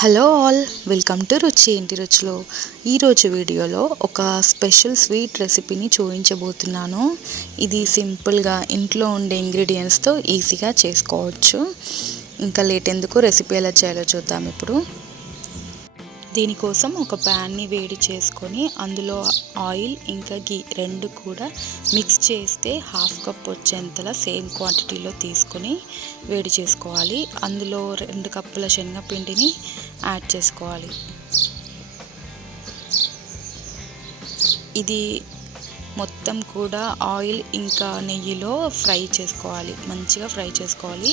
Hello all, welcome to రుచి ఇంటి రుచిలో. ఈరోజు వీడియోలో ఒక స్పెషల్ స్వీట్ రెసిపీని చూపించబోతున్నాను. ఇది సింపుల్గా ఇంట్లో ఉండే ఇంగ్రీడియంట్స్తో ఈజీగా చేసుకోవచ్చు. ఇంకా లేట్ ఎందుకు, రెసిపీ ఎలా చేయాలో చూద్దాం ఇప్పుడు. దీనికోసం ఒక ప్యాన్ని వేడి చేసుకొని అందులో ఆయిల్ ఇంకా గీ రెండు కూడా మిక్స్ చేస్తే హాఫ్ కప్ వచ్చేంతలా సేమ్ క్వాంటిటీలో తీసుకొని వేడి చేసుకోవాలి. అందులో 2 కప్పుల శనగపిండిని యాడ్ చేసుకోవాలి. ఇది మొత్తం కూడా ఆయిల్ ఇంకా నెయ్యిలో ఫ్రై చేసుకోవాలి, మంచిగా ఫ్రై చేసుకోవాలి.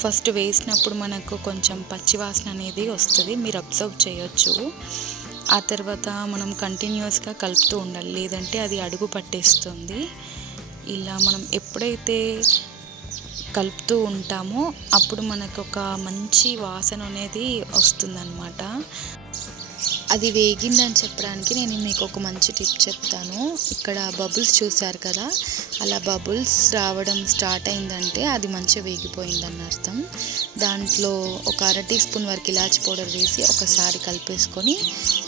ఫస్ట్ వేసినప్పుడు మనకు కొంచెం పచ్చివాసన అనేది వస్తుంది, మీరు అబ్జర్వ్ చేయొచ్చు. ఆ తర్వాత మనం కంటిన్యూస్గా కలుపుతూ ఉండాలి, లేదంటే అది అడుగు పట్టేస్తుంది. ఇలా మనం ఎప్పుడైతే కలుపుతూ ఉంటామో అప్పుడు మనకు ఒక మంచి వాసన అనేది వస్తుందన్నమాట. అది వేగిందని చెప్పడానికి నేను మీకు ఒక మంచి టిప్ చెప్తాను. ఇక్కడ బబుల్స్ చూసారు కదా, అలా బబుల్స్ రావడం స్టార్ట్ అయిందంటే అది మంచిగా వేగిపోయిందని అర్థం. దాంట్లో ఒక 1/2 టీ స్పూన్ వరకు ఇలాచి పౌడర్ వేసి ఒకసారి కలిపేసుకొని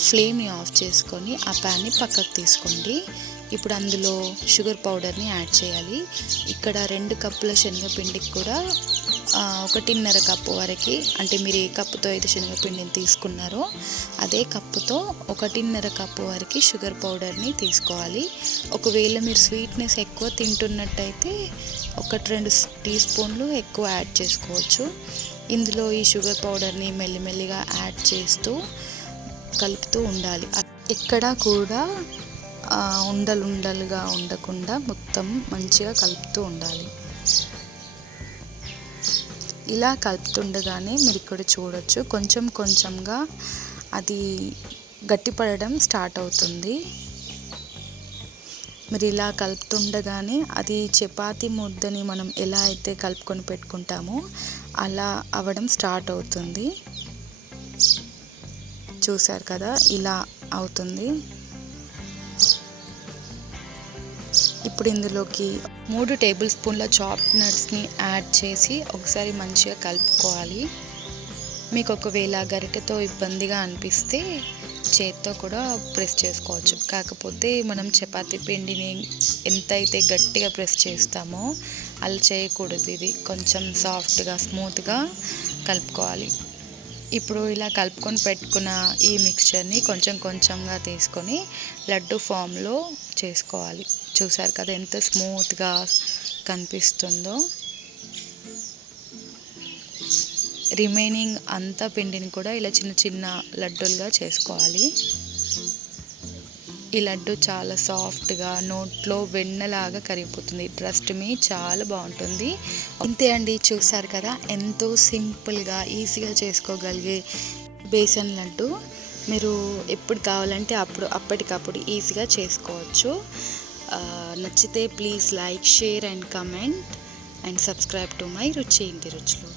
ఫ్లేమ్ని ఆఫ్ చేసుకొని ఆ ప్యాన్ని పక్కకు తీసుకోండి. ఇప్పుడు అందులో షుగర్ పౌడర్ని యాడ్ చేయాలి. ఇక్కడ 2 కప్పుల శనగపిండికి కూడా 1.5 కప్పు వరకు, అంటే మీరు ఏ కప్పుతో అయితే శనగపిండిని తీసుకున్నారో అదే కప్పుతో 1.5 కప్పు వరకు షుగర్ పౌడర్ని తీసుకోవాలి. ఒకవేళ మీరు స్వీట్నెస్ ఎక్కువ తింటున్నట్టయితే 1-2 టీ స్పూన్లు ఎక్కువ యాడ్ చేసుకోవచ్చు. ఇందులో ఈ షుగర్ పౌడర్ని మెల్లిమెల్లిగా యాడ్ చేస్తూ కలుపుతూ ఉండాలి. ఎక్కడా కూడా ఉండలుగా ఉండకుండా మొత్తం మంచిగా కలుపుతూ ఉండాలి. ఇలా కలుపుతుండగానే మీరు ఇక్కడ చూడొచ్చు, కొంచెం కొంచెంగా అది గట్టిపడడం స్టార్ట్ అవుతుంది. మీరు ఇలా కలుపుతుండగానే అది చపాతీ ముద్దని మనం ఎలా అయితే కలుపుకొని పెట్టుకుంటామో అలా అవ్వడం స్టార్ట్ అవుతుంది. చూసారు కదా, ఇలా అవుతుంది. ఇప్పుడు ఇందులోకి 3 టేబుల్ స్పూన్ల చాప్డ్ నట్స్ని యాడ్ చేసి ఒకసారి మంచిగా కలుపుకోవాలి. మీకు ఒకవేళ గరిటెతో ఇబ్బందిగా అనిపిస్తే చేత్తో కూడా ప్రెస్ చేసుకోవచ్చు. కాకపోతే మనం చపాతీ పిండిని ఎంతైతే గట్టిగా ప్రెస్ చేస్తామో అలా చేయకూడదు, ఇది కొంచెం సాఫ్ట్గా స్మూత్గా కలుపుకోవాలి. ఇప్పుడు ఇలా కలుపుకొని పెట్టుకున్న ఈ మిక్స్చర్ని కొంచెం కొంచెంగా తీసుకొని లడ్డు ఫామ్లో చేసుకోవాలి. చూసారు కదా ఎంత స్మూత్గా కనిపిస్తుందో. రిమైనింగ్ అంతా పిండిని కూడా ఇలా చిన్న చిన్న లడ్డూలుగా చేసుకోవాలి. ఈ లడ్డు చాలా సాఫ్ట్గా నోట్లో వెన్నలాగా కరిగిపోతుంది. ట్రస్ట్ మీ, చాలా బాగుంటుంది. అంతే అండి, చూసారు కదా ఎంతో సింపుల్గా ఈజీగా చేసుకోగలిగే బేసన్ లడ్డు. మీరు ఎప్పుడు కావాలంటే అప్పటికప్పుడు ఈజీగా చేసుకోవచ్చు. నచ్చితే please like, share and comment and subscribe to my రుచి ఇంటి రుచులు.